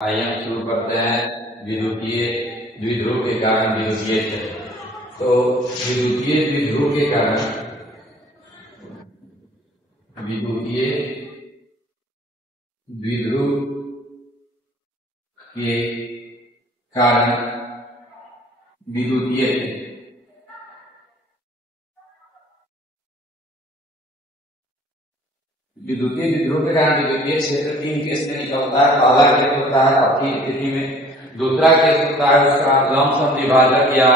आइए हम शुरू करते हैं विद्युतीय द्विध्रुव के कारण विद्युतीय क्षेत्र। तो विद्युतीय द्विध्रुव के कारण विद्युतीय द्विध्रुव के कारण विद्युतीय द्विध्रुव के कारण विद्युतीय क्षेत्र 3 केस में निकलता है। पहला केस होता है अक्षीय स्थिति में, दूसरा केस होता है उसका लंब समद्विभाजक या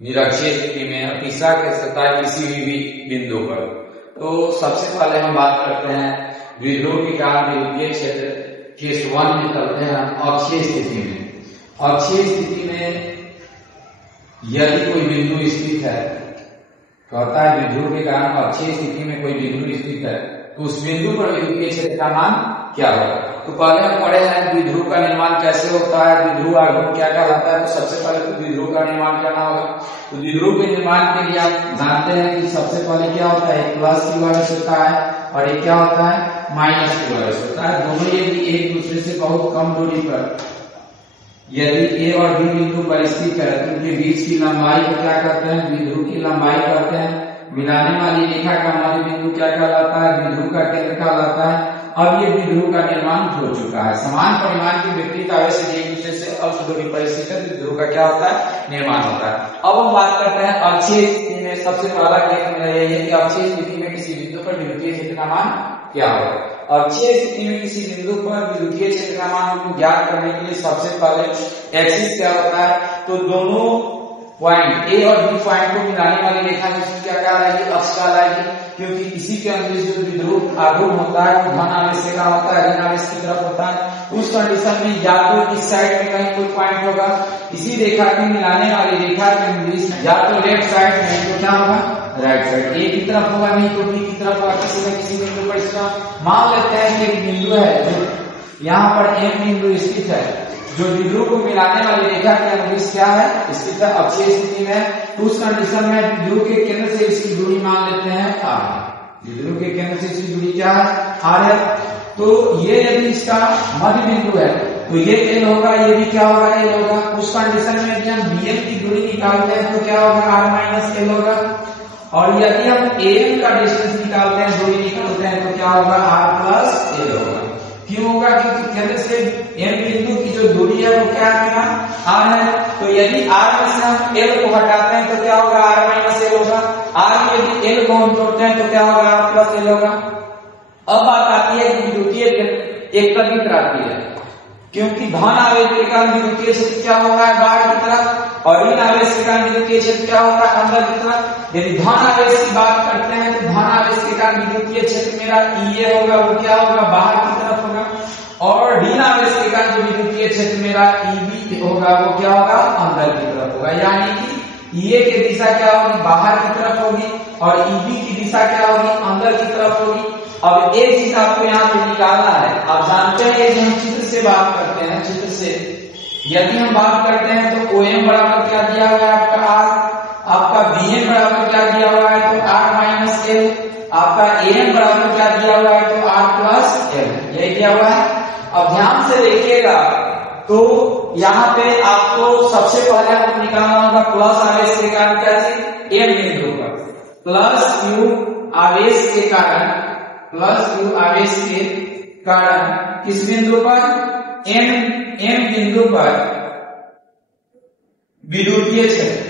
निरक्षीय स्थिति में, और तीसरा केस होता है किसी भी बिंदु पर। तो सबसे पहले हम बात करते हैं द्विध्रुव के कारण विद्युतीय क्षेत्र। केस 1 में चलते हैं अक्षीय स्थिति में। अक्षीय स्थिति में यदि कोई बिंदु स्थित है, कहता है द्विध्रुव के कारण अक्षीय स्थिति में कोई बिंदु स्थित है तो उस बिंदु पर विद्युतीय क्षेत्र का मान क्या होगा। तो पहले हम पढ़े हैं द्विध्रुव का निर्माण कैसे होता है, द्विध्रुव आघूर्ण क्या कहलाता है। तो सबसे पहले तो द्विध्रुव का निर्माण करना होगा। तो द्विध्रुव के निर्माण के लिए आप जानते हैं कि सबसे पहले क्या होता है, प्लस की वजह होता है और एक क्या होता है, माइनस की वजह होता है। दोनों यदि एक दूसरे से बहुत कम दूरी पर यदि ए और बी बिंदु पर स्थित है तो उनके बीच की लंबाई को क्या कहते हैं, द्विध्रुव की लंबाई कहते हैं। मिलाने वाली रेखा का मध्य बिंदु क्या कहलाता है, द्विध्रुव का केंद्र कहलाता है। अब ये द्विध्रुव का निर्माण हो चुका है। समान परिमाण के विपरीत आवेश से एक दूसरे से अल्प दूरी पर स्थित है, द्विध्रुव का क्या होता है, निर्माण होता है। अब हम बात करते हैं अक्षीय स्थिति में। सबसे पहला केस मेरा यही है कि अक्षीय स्थिति में किसी बिंदु पर विद्युतीय क्षेत्र का मान क्या होगा। अक्षीय स्थिति में किसी बिंदु पर विद्युतीय क्षेत्र का मान को ज्ञात करने के लिए सबसे पहले एक्सिस क्या होता है, तो दोनों पॉइंट ए और बी पॉइंट को मिलाने वाली रेखा जिसकी क्या कहलाएगी, अक्ष कहलाएगी। क्योंकि इसी के अंदर जो विद्युत आघूर्ण होता है वो धन आवेश से का होता है, ऋण आवेश की तरफ होता है। उस कंडीशन में या तो इस साइड में कहीं कोई पॉइंट होगा, इसी रेखा की मिलाने वाली रेखा के बीच में या तो लेफ्ट साइड में तो क्या होगा, राइट साइड। ए की तरफ होगा नहीं तो बी की तरफ होगा। किसी न किसी बिंदु पर इसका मान लेते हैं कि एक बिंदु है जो यहाँ पर एक बिंदु स्थित है जो द्विध्रुव को मिलाने वाली रेखा के अनुदिश क्या है, स्थित है अक्षीय स्थिति में। उस कंडीशन में द्विध्रुव के केंद्र से इसकी दूरी मान लेते हैं r। द्विध्रुव के केंद्र से इसकी दूरी क्या है, r है। तो ये यदि इसका मध्य बिंदु है तो ये l होगा, ये भी क्या होगा, l होगा। उस कंडीशन में यदि हम bn की दूरी निकालते हैं तो क्या होगा, r माइनस l होगा। और यदि हम an का डिस्टेंस निकालते हैं, दूरी निकालते हैं तो क्या होगा, r प्लस l होगा। क्यों होगा, क्योंकि केंद्र से n बिंदु की जो दूरी है वो क्या है, r है। तो यदि r में से हम l को हटाते हैं तो क्या होगा, r माइनस l होगा। r में यदि l को हम जोड़ते हैं तो क्या होगा, r प्लस l होगा। अब बात आती है कि विद्युतीय एक तक आती है, क्योंकि धन आवेश के कारण विद्युतीय क्षेत्र क्या होता है, बाहर की तरफ, और ऋण आवेश के कारण विद्युतीय क्षेत्र क्या होता है, अंदर की तरफ। यदि धन आवेश की बात करते हैं तो धन आवेश के कारण विद्युतीय क्षेत्र मेरा ये होगा, वो क्या होगा, बाहर की तरफ होगा। और ऋण आवेश के कारण जो विद्युतीय क्षेत्र मेरा ईबी होगा वो क्या होगा, अंदर की तरफ होगा। यानी कि ये की दिशा क्या होगी, बाहर की तरफ होगी, और ईबी की दिशा क्या होगी, अंदर की तरफ होगी। अब एक चीज आपको यहाँ पे निकालना है। आप जानते हैं यदि हम चित्र से बात करते हैं, चित्र से यदि हम बात करते हैं तो OM बराबर क्या दिया हुआ है आपका r, आपका BM बराबर क्या दिया हुआ है तो r माइनस l, आपका AM बराबर क्या दिया हुआ है तो r प्लस l, यही दिया हुआ है। अब ध्यान से देखिएगा तो यहाँ पे आपको सबसे पहले आपको निकालना होगा प्लस आवेश के कारण क्या चीज, m बिंदु पर प्लस q आवेश के कारण, प्लस q आवेश के कारण किस बिंदु पर, m बिंदु पर विद्युतीय क्षेत्र।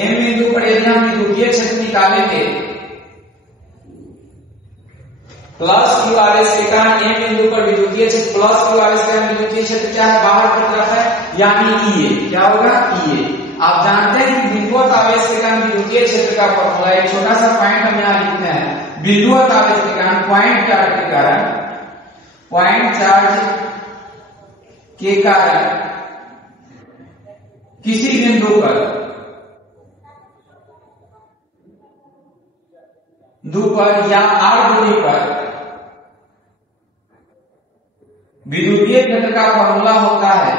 m बिंदु पर यदि हम विद्युतीय क्षेत्र निकालेंगे प्लस q आवेश के कारण m बिंदु पर विद्युतीय क्षेत्र, प्लस q आवेश के कारण विद्युतीय क्षेत्र क्या है, बाहर की तरफ है, यानी E क्या होगा, E। आप जानते हैं कि बिंदुवत आवेश के कारण विद्युतीय क्षेत्र का फॉर्मूला, एक छोटा सा पॉइंट हम यहाँ लिखते हैं, बिंदुवत आवेश के कारण, पॉइंट चार्ज के कारण, पॉइंट चार्ज के कारण किसी बिंदु पर या r दूरी पर विद्युतीय क्षेत्र का फॉर्मूला होता है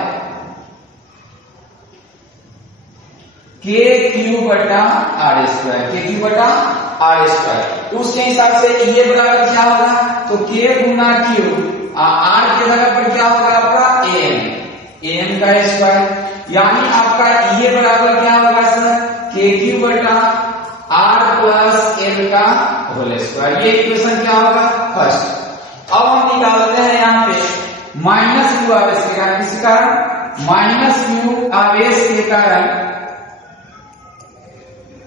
KQ बटा R स्क्वायर, KQ बटा R स्क्वायर। उसके हिसाब से ये बराबर क्या होगा, तो K गुना Q आर की जगह पर क्या होगा आपका एम का स्क्वायर, यानी आपका ये बराबर क्या होगा सर के क्यू बटा आर प्लस एल का होल स्क्वायर। ये इक्वेशन क्या होगा फर्स्ट। अब हम निकालते हैं यहाँ पे माइनस म्यू आवेश के कारण, किस कारण माइनस म्यू आवेश के कारण,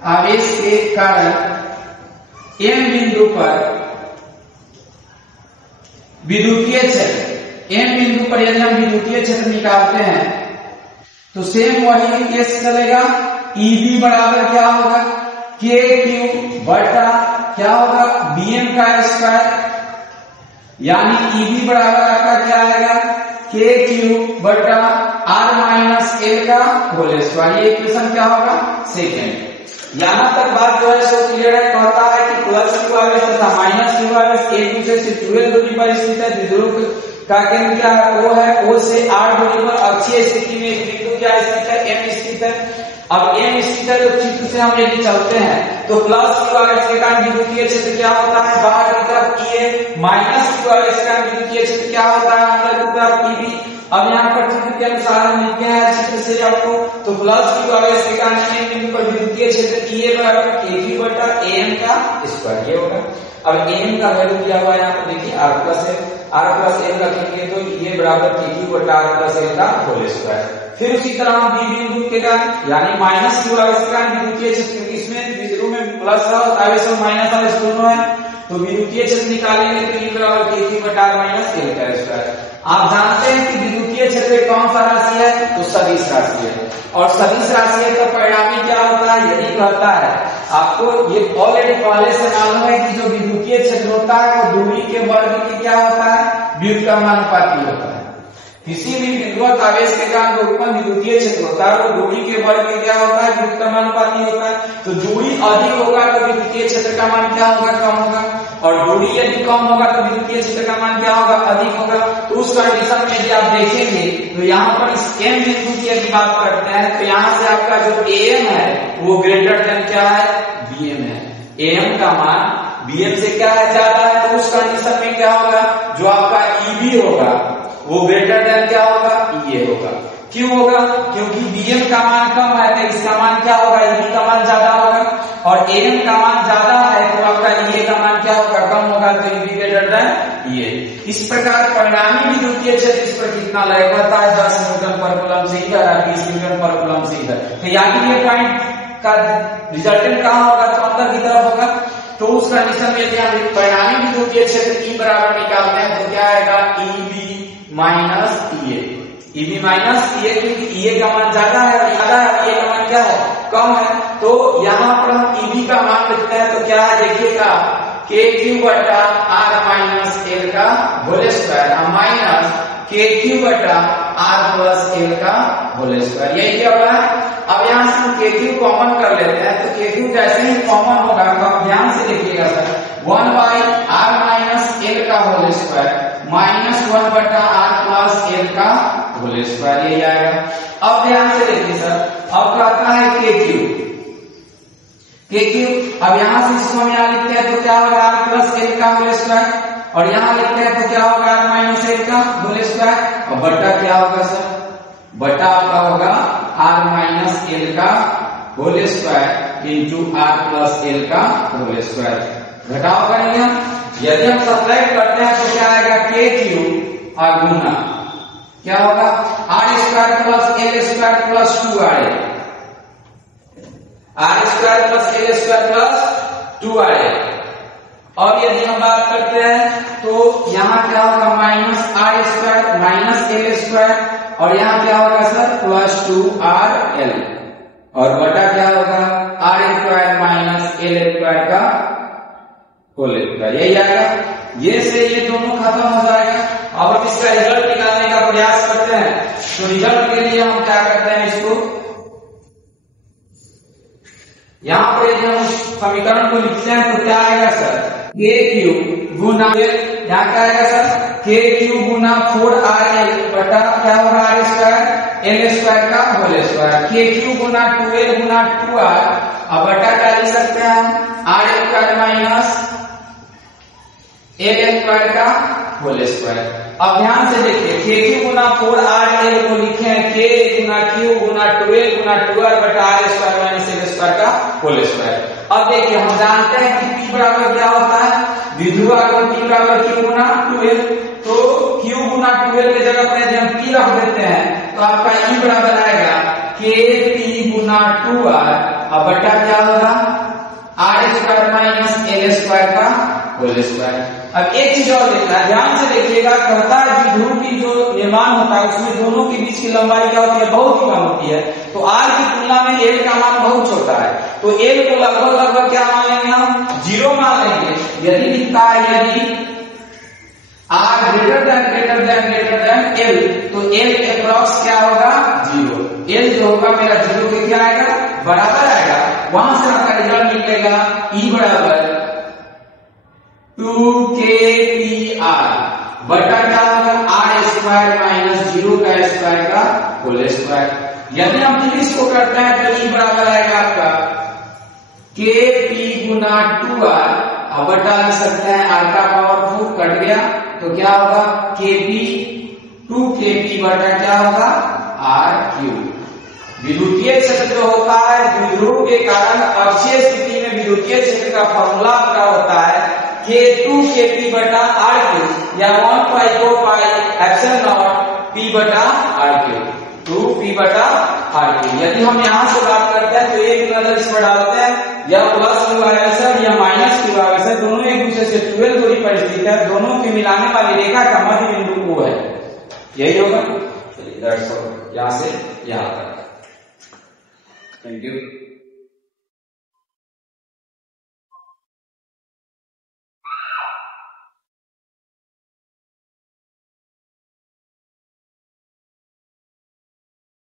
आवेश के कारण एम बिंदु पर विद्युतीय क्षेत्र, एम बिंदु पर यदि हम विद्युतीय क्षेत्र निकालते हैं तो सेम वही केस चलेगा। ईबी बराबर क्या होगा के क्यू बटा क्या होगा बीएम का स्क्वायर, यानी ईबी बराबर आपका क्या आएगा के क्यू बटा आर माइनस एल का होल स्क्वायर। ये इक्वेशन क्या होगा सेकेंड। यहां तक बात जो है सो क्लियर है। कहता है कि प्लस क्यू आवेश तथा माइनस क्यू आवेश एक दूसरे से जुड़े दूरी पर स्थित है। द्विध्रुव का केंद्र क्या है ओ है, ओ से आर दूरी पर अक्षीय स्थिति में एक बिंदु क्या स्थित है एम स्थित है। अब एम स्थित है तो चित्र से हम यदि चलते हैं तो प्लस क्यू आवेश के कारण विद्युतीय क्षेत्र क्या होता है बाहर की तरफ ए, माइनस क्यू आवेश के कारण विद्युतीय क्षेत्र क्या होता है अंदर की तरफ ईबी। अब यहाँ पर चित्र के अनुसार हम लिखते हैं चित्र से आपको, तो प्लस क्यू आवेश के कारण एम बिंदु पर विद्युतीय क्षेत्र ई बराबर के क्यू बटा एम का स्क्वायर ये होगा। अब एम का वैल्यू दिया हुआ है यहाँ पर देखिए आर प्लस एल रखेंगे तो ये बराबर के क्यू बटा आर प्लस एल का होल स्क्वायर। फिर उसी तरह हम बी बिंदु के कारण यानी माइनस क्यू आवेश के कारण विद्युतीय क्षेत्र, इसमें द्विध्रुव में प्लस आवेश और माइनस आवेश दोनों है, तो विद्युतीय क्षेत्र निकालेंगे तो ये बराबर के क्यू बटा आर माइनस एल का स्क्वायर। आप जानते हैं कि विद्युतीय क्षेत्र कौन सा राशि है तो सदिश राशि है, और सदिश राशि है तो परिणामी क्या होता है यदि कहता है आपको ये ऑलरेडी पहले से मालूम है कि जो विद्युतीय क्षेत्र होता है वो दूरी के वर्ग की क्या होता है व्युत्क्रमानुपाती होता है। किसी भी बिंदुवत आवेश के कारण जो उत्पन्न विद्युतीय क्षेत्र होता है वो दूरी के वर्ग में क्या होता है व्युत्क्रमानुपाती होता है। तो दूरी अधिक होगा तो विद्युतीय क्षेत्र का मान क्या होगा कम होगा, और दूरी यदि कम होगा तो विद्युतीय क्षेत्र का मान क्या होगा अधिक होगा। तो उस कंडीशन में यदि आप देखेंगे तो यहाँ पर इस एम बिंदु की यदि बात करते हैं तो यहाँ से आपका जो एम है वो ग्रेटर देन क्या है बीएम है। एम का मान बीएम से क्या है ज्यादा है, तो उस कंडीशन में क्या होगा जो आपका ईबी होगा वो ग्रेटर देन क्या होगा ये होगा। क्यों होगा क्योंकि बीएम का मान कम है तो इसका मान क्या होगा ईबी का मान ज्यादा होगा, और एम का मान ज्यादा है तो आपका ये का मान क्या होगा कम होगा, तो ईबी ग्रेटर देन ये। इस प्रकार परिणामी विद्युतीय क्षेत्र इस पर कितना लय करता है 10 न्यूटन पर कूलम से इधर और 20 न्यूटन पर कूलम से इधर। तो यानी ये पॉइंट का रिजल्टेंट कहाँ होगा तो अंदर की तरफ होगा। तो उस कंडीशन में यदि हम परिणामी विद्युतीय क्षेत्र ई बराबर निकालते हैं तो क्या आएगा ईबी माइनस ईए, ईबी माइनस ईए, क्योंकि ईए का मान ज्यादा है और ईए का मान क्या है कम है। तो यहाँ पर हम ईबी का मान लिखते हैं तो क्या है देखिएगा के क्यू बटा आर माइनस एल का होल स्क्वायर माइनस के क्यू बटा आर प्लस एल का होल स्क्वायर। यही क्या होगा। अब यहाँ से हम के क्यू कॉमन कर लेते हैं तो के क्यू जैसे ही कॉमन होगा तो आप ध्यान से देखिएगा sir 1 by R minus L का होल स्क्वायर माइनस 1 बटा आर प्लस एल का होल स्क्वायर यही आएगा। अब ध्यान से देखिए सर, अब कहता है के क्यू, अब यहाँ से इसको हम यहाँ लिखते हैं तो क्या होगा आर प्लस एल का होल स्क्वायर, और यहाँ लिखते हैं तो क्या होगा आर माइनस एल का होल स्क्वायर, और बटा क्या होगा सर बटा आपका होगा आर माइनस एल का whole square into R plus L का होल स्क्वायर। घटाव करेंगे हम, यदि हम सब्ट्रैक्ट करते हैं तो क्या आएगा के क्यू और गुना क्या होगा R square plus L square plus 2 R square plus L square plus 2 और यदि हम बात करते हैं तो यहाँ क्या होगा minus R square minus L square, और यहाँ क्या होगा सर प्लस 2 RL, और बटा क्या होगा R square minus L square का होल स्क्वायर यही आएगा। ये से ये दोनों खत्म हो जाएगा। अब हम इसका रिजल्ट निकालने का प्रयास करते हैं, तो रिजल्ट के लिए हम क्या करते हैं इसको यहाँ पर यदि हम समीकरण को लिखते हैं तो क्या आएगा सर के क्यू गुना यहाँ क्या आएगा सर के क्यू गुना 4RL बटा क्या होगा आर स्क्वायर एल स्क्वायर का होल स्क्वायर, के क्यू गुना 2L गुना 2R, अब बटा क्या लिख सकते हैं हम R square minus L square का होल स्क्वायर। अब ध्यान से देखिए k क्यू गुना 4rl को लिखे हैं k गुना q गुना 12 गुना 2r बटा r square minus l square का होल स्क्वायर। अब देखिए हम जानते हैं कि p बराबर क्या होता है, विध्रुव आगम p बराबर q गुना 12, तो q गुना 12 की जगह पर यदि हम p रख देते हैं तो आपका e बराबर आएगा k p गुना 2r अब बटा क्या होगा r square minus l square का होल स्क्वायर। अब एक चीज और देखना है, ध्यान से देखिएगा, कहता है विध्रुव की जो निर्माण होता है उसमें दोनों के बीच की लंबाई क्या होती है, बहुत ही कम होती है, तो r की तुलना में l का मान बहुत छोटा है, तो l को लगभग क्या मान लेंगे हम, 0 मान लेंगे। यदि लिखता है यदि r ग्रेटर देन l, तो l अप्रॉक्स क्या होगा 0, l जो होगा मेरा 0 के क्या आएगा बराबर आएगा, वहां से आपका रिजल्ट निकलेगा e बराबर 2kpr बटा क्या होगा r स्क्वायर माइनस 0 का स्क्वायर का होल स्क्वायर। यदि हम फिर इसको करते हैं तो e बराबर आएगा आपका kp गुना 2r अब बटा लिख सकते हैं r का पावर 2 कट गया तो क्या होगा kp 2kp बटा क्या होगा r क्यूब। विद्युतीय क्षेत्र जो होता है द्विध्रुव के कारण अक्षीय स्थिति में विद्युतीय क्षेत्र का फॉर्मूला क्या होता है K2 Kp बटा R क्यूब या 1/4 पाई एप्सिलॉन नॉट P बटा R क्यूब, 2P बटा R क्यूब। यदि हम यहाँ से बात करते हैं तो एक नजर इस पर डालते हैं, या प्लस क्यू आवेशक या माइनस क्यू आवेशक दोनों एक दूसरे से 12 दूरी पर स्थित है, दोनों के मिलाने वाली रेखा का मध्य बिंदु O है, यही होगा। चलिए यहाँ से यहाँ तक। Thank you.